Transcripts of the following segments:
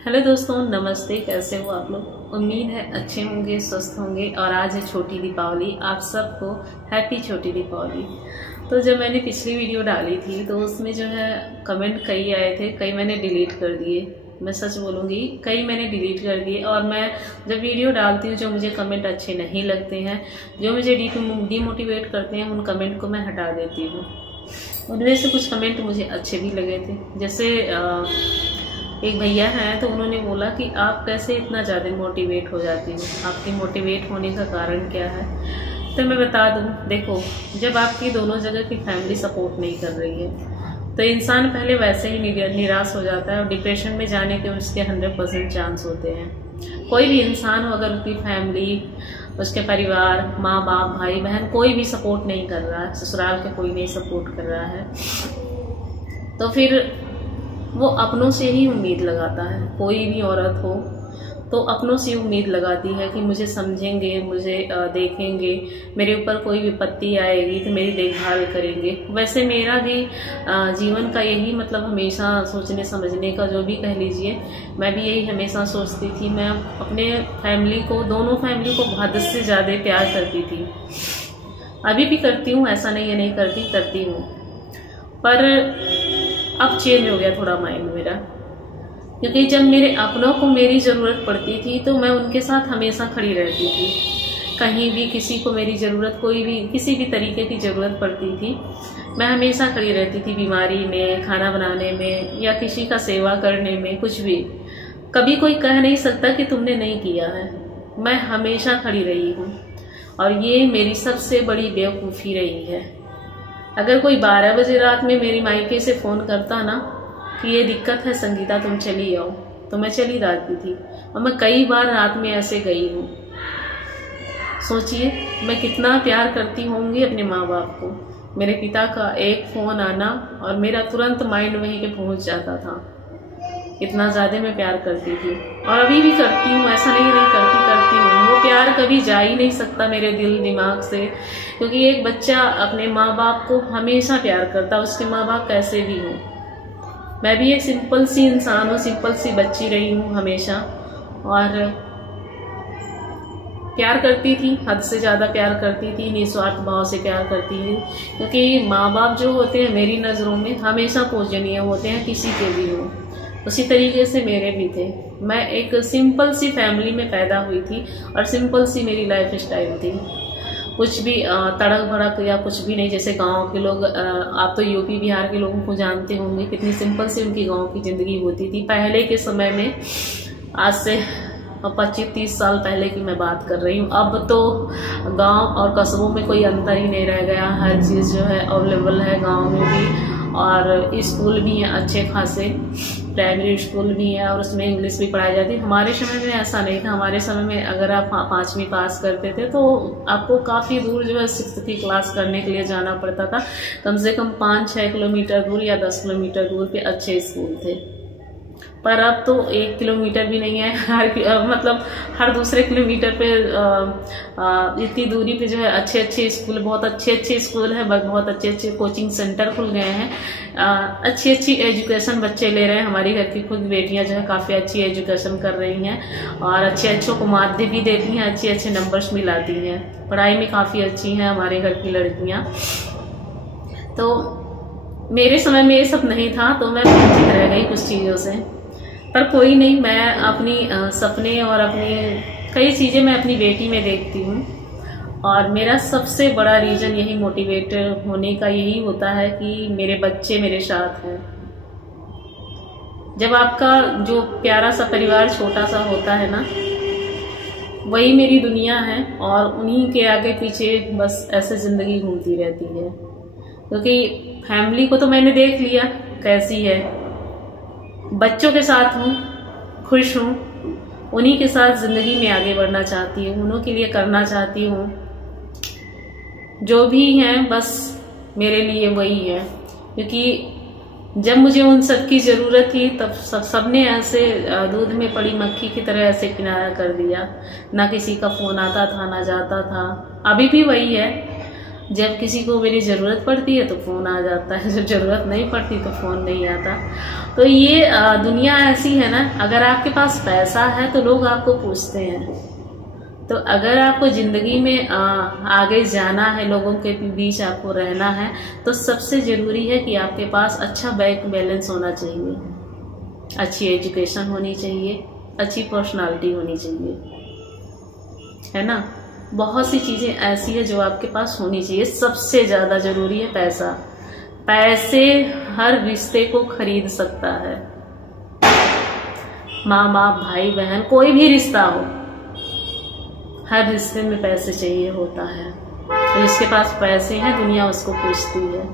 Hello दोस्तों, नमस्ते। कैसे हो आप लोग? उम्मीद है अच्छे होंगे, स्वस्थ होंगे। और आज है छोटी दीपावली। आप सबको हैप्पी छोटी दीपावली। तो जब मैंने पिछली वीडियो डाली थी तो उसमें जो है कमेंट कई आए थे, कई मैंने डिलीट कर दिए। मैं सच बोलूँगी, कई मैंने डिलीट कर दिए। और मैं जब वीडियो डालती हूँ, जो मुझे कमेंट अच्छे नहीं लगते हैं, जो मुझे डीमोटिवेट करते हैं, उन कमेंट को मैं हटा देती हूँ। उनमें से कुछ कमेंट मुझे अच्छे भी लगे थे। जैसे एक भैया हैं, तो उन्होंने बोला कि आप कैसे इतना ज़्यादा मोटिवेट हो जाती हो, आपकी मोटिवेट होने का कारण क्या है। तो मैं बता दूं, देखो, जब आपकी दोनों जगह की फैमिली सपोर्ट नहीं कर रही है तो इंसान पहले वैसे ही निराश हो जाता है और डिप्रेशन में जाने के उसके 100% चांस होते हैं। कोई भी इंसान हो, अगर उसकी फैमिली, उसके परिवार, माँ बाप, भाई बहन, कोई भी सपोर्ट नहीं कर रहा है, ससुराल के कोई नहीं सपोर्ट कर रहा है, तो फिर वो अपनों से ही उम्मीद लगाता है। कोई भी औरत हो तो अपनों से उम्मीद लगाती है कि मुझे समझेंगे, मुझे देखेंगे, मेरे ऊपर कोई विपत्ति आएगी तो मेरी देखभाल करेंगे। वैसे मेरा भी जीवन का यही मतलब हमेशा सोचने समझने का, जो भी कह लीजिए, मैं भी यही हमेशा सोचती थी। मैं अपने फैमिली को, दोनों फैमिली को हद से ज़्यादा प्यार करती थी। अभी भी करती हूँ, ऐसा नहीं है नहीं करती हूँ। पर अब चेंज हो गया थोड़ा माइंड मेरा, क्योंकि जब मेरे अपनों को मेरी ज़रूरत पड़ती थी तो मैं उनके साथ हमेशा खड़ी रहती थी। कहीं भी किसी को मेरी ज़रूरत, कोई भी किसी भी तरीके की ज़रूरत पड़ती थी, मैं हमेशा खड़ी रहती थी। बीमारी में, खाना बनाने में, या किसी का सेवा करने में, कुछ भी। कभी कोई कह नहीं सकता कि तुमने नहीं किया है। मैं हमेशा खड़ी रही हूँ और ये मेरी सबसे बड़ी बेवकूफ़ी रही है। अगर कोई 12 बजे रात में मेरी मायके से फ़ोन करता ना कि ये दिक्कत है संगीता, तुम चली आओ, तो मैं चली जाती थी। और मैं कई बार रात में ऐसे गई हूँ। सोचिए मैं कितना प्यार करती होंगी अपने माँ बाप को। मेरे पिता का एक फ़ोन आना और मेरा तुरंत माइंड वहीं पे पहुँच जाता था। इतना ज़्यादा मैं प्यार करती थी और अभी भी करती हूँ। ऐसा नहीं करती हूँ। वो प्यार कभी जा ही नहीं सकता मेरे दिल दिमाग से, क्योंकि एक बच्चा अपने माँ बाप को हमेशा प्यार करता, उसके माँ बाप कैसे भी हों। मैं भी एक सिंपल सी इंसान हूँ, सिंपल सी बच्ची रही हूँ हमेशा, और प्यार करती थी, हद से ज़्यादा प्यार करती थी, निस्वार्थ भाव से प्यार करती थी। क्योंकि माँ बाप जो होते हैं मेरी नज़रों में हमेशा पूजनीय होते हैं, किसी के भी हो। उसी तरीके से मेरे भी थे। मैं एक सिंपल सी फैमिली में पैदा हुई थी और सिंपल सी मेरी लाइफ स्टाइल थी। कुछ भी तड़क भड़क या कुछ भी नहीं। जैसे गांव के लोग, आप तो यूपी बिहार के लोगों को जानते होंगे, कितनी सिंपल सी उनकी गांव की ज़िंदगी होती थी पहले के समय में। आज से 25-30 साल पहले की मैं बात कर रही हूँ। अब तो गांव और कस्बों में कोई अंतर ही नहीं रह गया। हर चीज़ जो है अवेलेबल है गांव में भी, और स्कूल भी हैं अच्छे खासे, प्राइमरी स्कूल भी है और उसमें इंग्लिश भी पढ़ाई जाती है। हमारे समय में ऐसा नहीं था। हमारे समय में अगर आप 5वीं पास करते थे तो आपको काफ़ी दूर जो है 6th की क्लास करने के लिए जाना पड़ता था। कम से कम 5-6 किलोमीटर दूर या 10 किलोमीटर दूर पे अच्छे स्कूल थे। पर अब तो 1 किलोमीटर भी नहीं है। मतलब हर दूसरे किलोमीटर पे इतनी दूरी पे जो है अच्छे स्कूल, बहुत अच्छे स्कूल है, बहुत अच्छे कोचिंग सेंटर खुल गए हैं। अच्छी एजुकेशन बच्चे ले रहे हैं। हमारी घर की खुद बेटियां जो है काफ़ी अच्छी एजुकेशन कर रही हैं और अच्छों को माध्य भी देती हैं, अच्छे नंबर्स भी लाती हैं। पढ़ाई में काफ़ी अच्छी हैं हमारे घर की लड़कियाँ। तो मेरे समय में ये सब नहीं था, तो मैं वंचित रह गई कुछ चीज़ों से। पर कोई नहीं, मैं अपनी सपने और अपनी कई चीज़ें मैं अपनी बेटी में देखती हूँ। और मेरा सबसे बड़ा रीज़न यही मोटिवेट होने का यही होता है कि मेरे बच्चे मेरे साथ हैं। जब आपका जो प्यारा सा परिवार छोटा सा होता है ना, वही मेरी दुनिया है, और उन्हीं के आगे पीछे बस ऐसे ज़िंदगी घूमती रहती है। क्योंकि फैमिली को तो मैंने देख लिया कैसी है, बच्चों के साथ हूँ, खुश हूँ, उन्हीं के साथ ज़िंदगी में आगे बढ़ना चाहती हूँ, उन्हों के लिए करना चाहती हूँ। जो भी हैं बस मेरे लिए वही है। क्योंकि जब मुझे उन सब की ज़रूरत थी तब सबने ऐसे दूध में पड़ी मक्खी की तरह ऐसे किनारा कर दिया। ना किसी का फ़ोन आता था, ना जाता था। अभी भी वही है। जब किसी को मेरी ज़रूरत पड़ती है तो फ़ोन आ जाता है, जब ज़रूरत नहीं पड़ती तो फ़ोन नहीं आता। तो ये दुनिया ऐसी है ना, अगर आपके पास पैसा है तो लोग आपको पूछते हैं। तो अगर आपको ज़िंदगी में आगे जाना है, लोगों के बीच आपको रहना है, तो सबसे ज़रूरी है कि आपके पास अच्छा बैंक बैलेंस होना चाहिए, अच्छी एजुकेशन होनी चाहिए, अच्छी पर्सनालिटी होनी चाहिए, है ना। बहुत सी चीज़ें ऐसी है जो आपके पास होनी चाहिए। सबसे ज़्यादा ज़रूरी है पैसा। पैसे हर रिश्ते को खरीद सकता है। माँ बाप, भाई बहन, कोई भी रिश्ता हो, हर रिश्ते में पैसे चाहिए होता है। तो जिसके पास पैसे हैं दुनिया उसको पूछती है।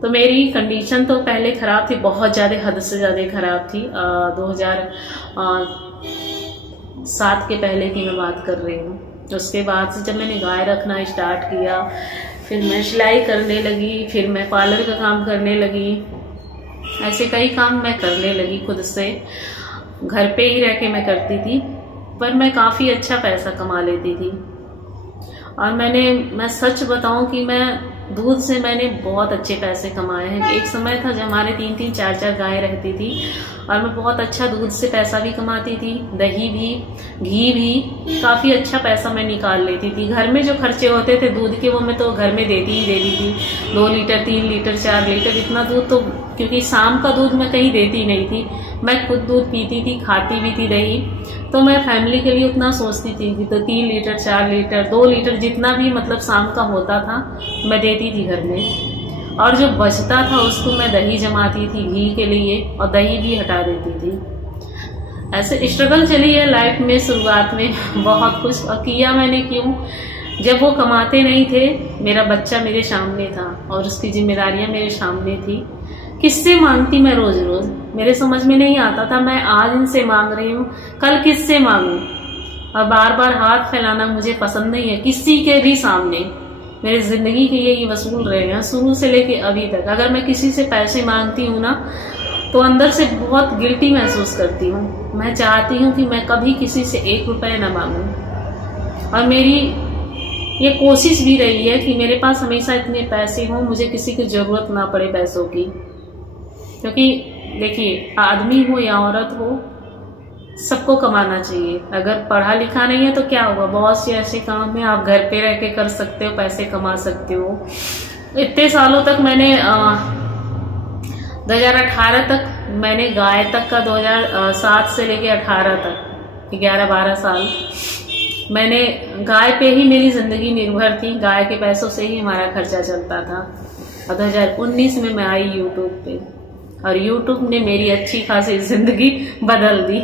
तो मेरी कंडीशन तो पहले ख़राब थी, बहुत ज़्यादा, हद से ज़्यादा ख़राब थी। 2007 के पहले की मैं बात कर रही हूँ। उसके बाद से जब मैंने गाय रखना स्टार्ट किया, फिर मैं सिलाई करने लगी, फिर मैं पार्लर का काम करने लगी, ऐसे कई काम मैं करने लगी खुद से। घर पे ही रह के मैं करती थी, पर मैं काफ़ी अच्छा पैसा कमा लेती थी। और मैं सच बताऊं कि मैं दूध से मैंने बहुत अच्छे पैसे कमाए हैं। एक समय था जब हमारे 3-3, 4-4 गायें रहती थी और मैं बहुत अच्छा दूध से पैसा भी कमाती थी, दही भी, घी भी, काफ़ी अच्छा पैसा मैं निकाल लेती थी। घर में जो खर्चे होते थे दूध के, वो मैं तो घर में देती थी। 2 लीटर, 3 लीटर, 4 लीटर, इतना दूध तो, क्योंकि शाम का दूध मैं कहीं देती नहीं थी, मैं खुद दूध पीती थी, खाती भी थी दही। तो मैं फैमिली के लिए उतना सोचती थी, तो 3 लीटर, 4 लीटर, 2 लीटर, जितना भी मतलब शाम का होता था मैं देती थी घर में। और जो बचता था उसको मैं दही जमाती थी घी के लिए, और दही भी हटा देती थी। ऐसे स्ट्रगल चली है लाइफ में शुरुआत में बहुत कुछ, और किया मैंने क्यों, जब वो कमाते नहीं थे, मेरा बच्चा मेरे सामने था और उसकी जिम्मेदारियां मेरे सामने थी। किससे मांगती मैं रोज रोज, मेरे समझ में नहीं आता था। मैं आज इनसे मांग रही हूँ, कल किससे मांगूं, और बार बार हाथ फैलाना मुझे पसंद नहीं है किसी के भी सामने। मेरी जिंदगी के यही वसूल रहे हैं शुरू से लेके अभी तक। अगर मैं किसी से पैसे मांगती हूँ ना, तो अंदर से बहुत गिल्टी महसूस करती हूँ। मैं चाहती हूँ कि मैं कभी किसी से 1 रुपया ना मांगूं। और मेरी ये कोशिश भी रही है कि मेरे पास हमेशा इतने पैसे हों, मुझे किसी की जरूरत ना पड़े पैसों की। क्योंकि देखिए, आदमी हो या औरत हो, सबको कमाना चाहिए। अगर पढ़ा लिखा नहीं है तो क्या होगा, बहुत से ऐसे काम है आप घर पे रह के कर सकते हो, पैसे कमा सकते हो। इतने सालों तक मैंने 2018 तक मैंने गाय तक का, 2007 से लेके 18 तक 11-12 साल मैंने गाय पे ही मेरी जिंदगी निर्भर थी। गाय के पैसों से ही हमारा खर्चा चलता था। और 2019 में मैं आई यूट्यूब पे, और यूट्यूब ने मेरी अच्छी खासी जिंदगी बदल दी।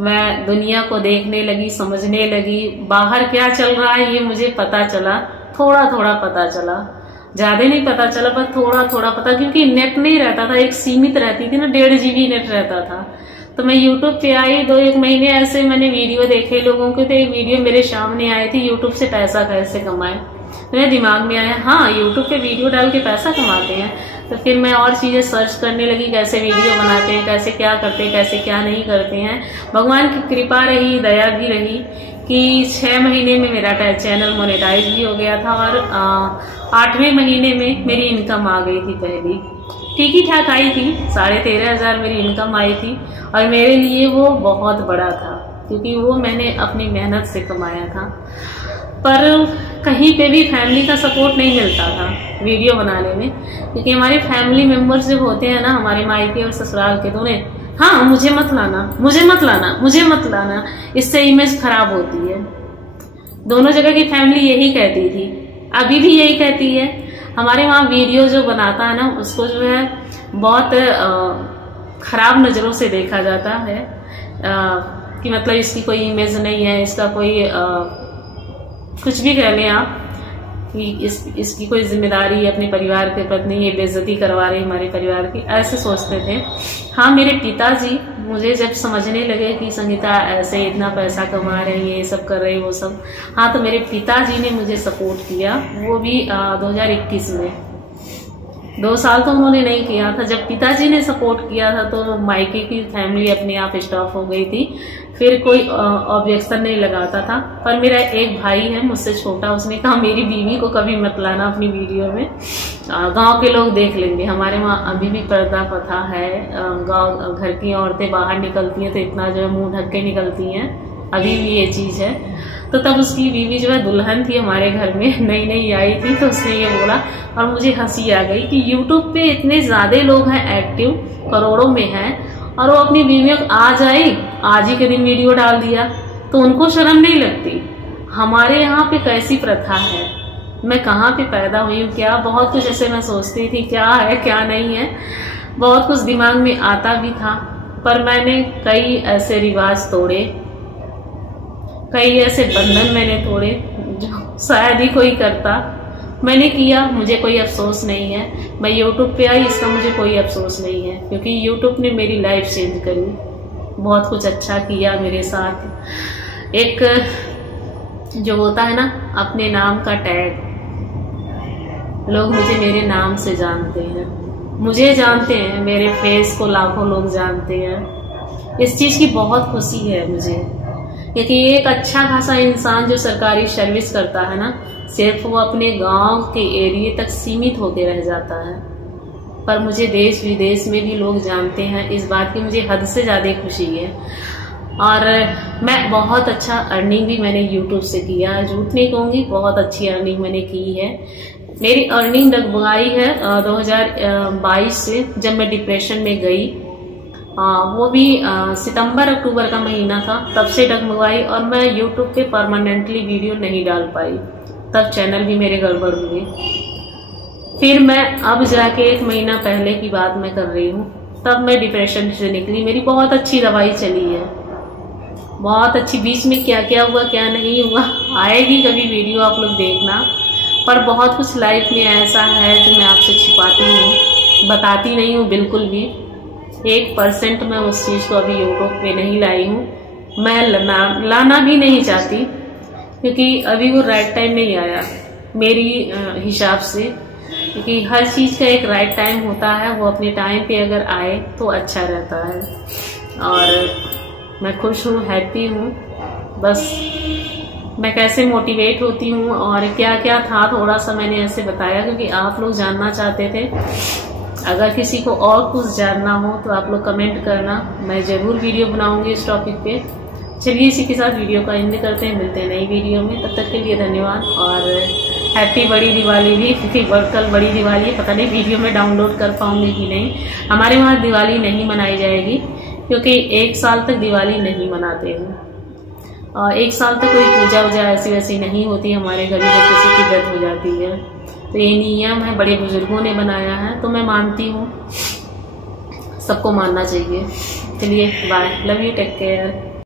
मैं दुनिया को देखने लगी, समझने लगी, बाहर क्या चल रहा है ये मुझे पता चला, थोड़ा थोड़ा पता चला, ज्यादा नहीं पता चला पर थोड़ा थोड़ा पता, क्योंकि नेट नहीं रहता था, एक सीमित रहती थी ना, 1.5 GB नेट रहता था। तो मैं यूट्यूब पे आई, 2-1 महीने ऐसे मैंने वीडियो देखे लोगों के, तो एक वीडियो मेरे सामने आई थी, यूट्यूब से पैसा कैसे कमाए। मेरे दिमाग में आया, हाँ यूट्यूब पे वीडियो डाल के पैसा कमाते हैं। तो फिर मैं और चीजें सर्च करने लगी, कैसे वीडियो बनाते हैं, कैसे क्या करते हैं, कैसे क्या नहीं करते हैं। भगवान की कृपा रही, दया भी रही कि 6 महीने में मेरा चैनल मोनेटाइज भी हो गया था, और 8वें महीने में मेरी इनकम आ गई थी। पहली ठीक ही ठाक आई थी, 13,500 मेरी इनकम आई थी, और मेरे लिए वो बहुत बड़ा था, क्योंकि वो मैंने अपनी मेहनत से कमाया था। पर कहीं पे भी फैमिली का सपोर्ट नहीं मिलता था वीडियो बनाने में, क्योंकि हमारे फैमिली मेंबर्स जो होते हैं ना, हमारे मायके और ससुराल के दोनों, हाँ मुझे मत लाना, मुझे मत लाना, मुझे मत लाना, इससे इमेज खराब होती है। दोनों जगह की फैमिली यही कहती थी, अभी भी यही कहती है। हमारे वहाँ वीडियो जो बनाता है ना, उसको जो है बहुत खराब नजरों से देखा जाता है, कि मतलब इसकी कोई इमेज नहीं है, इसका कोई कुछ भी कह लें आप, कि इसकी कोई जिम्मेदारी अपने परिवार के प्रति नहीं, ये बेइज्जती करवा रहे हमारे परिवार की, ऐसे सोचते थे। हाँ, मेरे पिताजी मुझे जब समझने लगे कि संगीता ऐसे इतना पैसा कमा रहे हैं, ये सब कर रहे हैं, वो सब, हाँ, तो मेरे पिताजी ने मुझे सपोर्ट किया, वो भी 2021 में। 2 साल तो उन्होंने नहीं किया था। जब पिताजी ने सपोर्ट किया था तो मायके की फैमिली अपने आप स्टॉप हो गई थी, फिर कोई ऑब्जेक्शन नहीं लगाता था। पर मेरा एक भाई है मुझसे छोटा, उसने कहा मेरी बीवी को कभी मत लाना अपनी वीडियो में, गांव के लोग देख लेंगे। हमारे वहाँ अभी भी पर्दा प्रथा है, गांव घर की औरतें बाहर निकलती हैं तो इतना जो है मुंह ढक के निकलती हैं, अभी भी ये चीज़ है। तो तब उसकी बीवी जो है दुल्हन थी हमारे घर में, नई नई आई थी, तो उसने ये बोला और मुझे हंसी आ गई कि यूट्यूब पे इतने ज़्यादा लोग हैं एक्टिव, करोड़ों में हैं, और वो अपनी बीवियों को आज आई आज ही के दिन वीडियो डाल दिया, तो उनको शर्म नहीं लगती। हमारे यहाँ पे कैसी प्रथा है, मैं कहाँ पे पैदा हुई हूँ, क्या बहुत कुछ ऐसे मैं सोचती थी क्या है क्या नहीं है, बहुत कुछ दिमाग में आता भी था। पर मैंने कई ऐसे रिवाज तोड़े, कई ऐसे बंधन मैंने तोड़े जो शायद ही कोई करता, मैंने किया, मुझे कोई अफसोस नहीं है। मैं यूट्यूब पे आई, इसका मुझे कोई अफसोस नहीं है, क्योंकि यूट्यूब ने मेरी लाइफ चेंज करी, बहुत कुछ अच्छा किया मेरे साथ। एक जो होता है ना अपने नाम का टैग, लोग मुझे मेरे नाम से जानते हैं, मुझे जानते हैं, मेरे फेस को लाखों लोग जानते हैं। इस चीज़ की बहुत खुशी है मुझे, क्योंकि एक अच्छा खासा इंसान जो सरकारी सर्विस करता है ना, सिर्फ वो अपने गांव के एरिया तक सीमित होके रह जाता है, पर मुझे देश विदेश में भी लोग जानते हैं। इस बात की मुझे हद से ज़्यादा खुशी है। और मैं बहुत अच्छा अर्निंग भी मैंने यूट्यूब से किया, झूठ नहीं कहूँगी, बहुत अच्छी अर्निंग मैंने की है। मेरी अर्निंग डगमगाई है 2022 से, जब मैं डिप्रेशन में गई, वो भी सितंबर अक्टूबर का महीना था, तब से डगमगाई, और मैं यूट्यूब पे परमानेंटली वीडियो नहीं डाल पाई, तब चैनल भी मेरे गड़बड़ हुए। फिर मैं अब जाके 1 महीना पहले की बात मैं कर रही हूँ, तब मैं डिप्रेशन से निकली, मेरी बहुत अच्छी दवाई चली है, बहुत अच्छी। बीच में क्या क्या हुआ क्या नहीं हुआ आएगी कभी वीडियो, आप लोग देखना। पर बहुत कुछ लाइफ में ऐसा है जो मैं आपसे छिपाती हूँ, बताती नहीं हूँ बिल्कुल भी। 1% मैं उस चीज़ को अभी यूट्यूब पे नहीं लाई हूँ, मैं लाना भी नहीं चाहती, क्योंकि अभी वो राइट टाइम नहीं आया मेरी हिसाब से, क्योंकि हर चीज़ का एक राइट टाइम होता है, वो अपने टाइम पे अगर आए तो अच्छा रहता है। और मैं खुश हूँ, हैप्पी हूँ। बस मैं कैसे मोटिवेट होती हूँ और क्या क्या था, थोड़ा सा मैंने ऐसे बताया क्योंकि आप लोग जानना चाहते थे। अगर किसी को और कुछ जानना हो तो आप लोग कमेंट करना, मैं ज़रूर वीडियो बनाऊंगी इस टॉपिक पे। चलिए इसी के साथ वीडियो का एंड करते हैं, मिलते हैं नई वीडियो में, तब तक के लिए धन्यवाद और हैप्पी बड़ी दिवाली भी, क्योंकि कल बड़ी दिवाली है, पता नहीं वीडियो में डाउनलोड कर पाऊंगी कि नहीं। हमारे वहाँ दिवाली नहीं मनाई जाएगी, क्योंकि 1 साल तक दिवाली नहीं मनाते हैं, और 1 साल तक कोई पूजा वूजा ऐसी वैसी नहीं होती हमारे घर में, जब किसी की डेथ हो जाती है। तो ये नियम है, बड़े बुजुर्गों ने बनाया है, तो मैं मानती हूँ, सबको मानना चाहिए। चलिए bye, love you, take care.